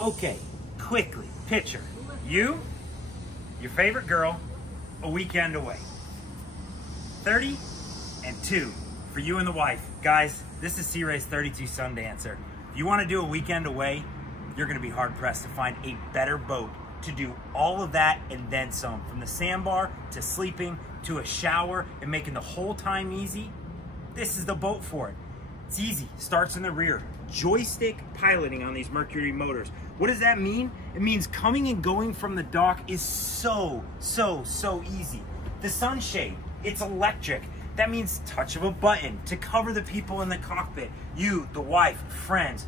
Okay, quickly, picture you, your favorite girl, a weekend away. 30 and 2 for you and the wife. Guys, this is Sea Ray's 32 Sundancer. If you want to do a weekend away, you're going to be hard pressed to find a better boat to do all of that and then some. From the sandbar to sleeping to a shower and making the whole time easy, this is the boat for it. It's easy, starts in the rear. Joystick piloting on these Mercury motors. What does that mean? It means coming and going from the dock is so easy. The sunshade, it's electric. That means touch of a button to cover the people in the cockpit. You, the wife, friends.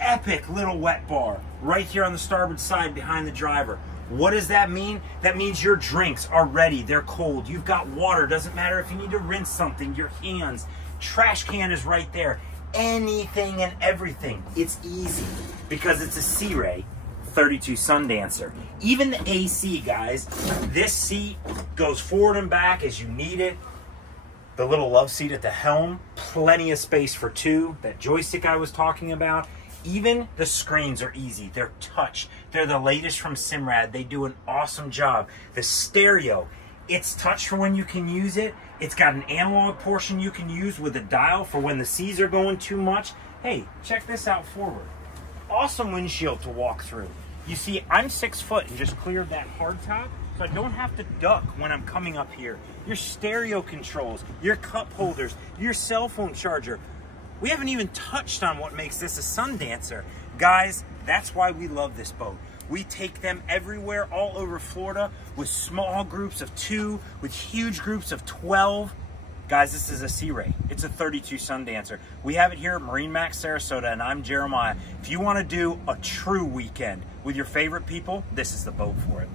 Epic little wet bar right here on the starboard side behind the driver. What does that mean? That means your drinks are ready, they're cold. You've got water, doesn't matter if you need to rinse something, your hands. Trash can is right there. Anything and everything. It's easy because it's a Sea Ray 32 Sundancer. Even the AC, guys, this seat goes forward and back as you need it. The little love seat at the helm, plenty of space for two. That joystick I was talking about. Even the screens are easy. They're touch. They're the latest from Simrad. They do an awesome job. The stereo, it's touch for when you can use it. It's got an analog portion you can use with a dial for when the seas are going too much. Hey, check this out forward. Awesome windshield to walk through. You see, I'm 6 foot and just cleared that hardtop, so I don't have to duck when I'm coming up here. Your stereo controls, your cup holders, your cell phone charger. We haven't even touched on what makes this a Sundancer. Guys, that's why we love this boat. We take them everywhere, all over Florida, with small groups of 2, with huge groups of 12. Guys, this is a Sea Ray. It's a 32 Sundancer. We have it here at MarineMax Sarasota, and I'm Jeremiah. If you want to do a true weekend with your favorite people, this is the boat for it.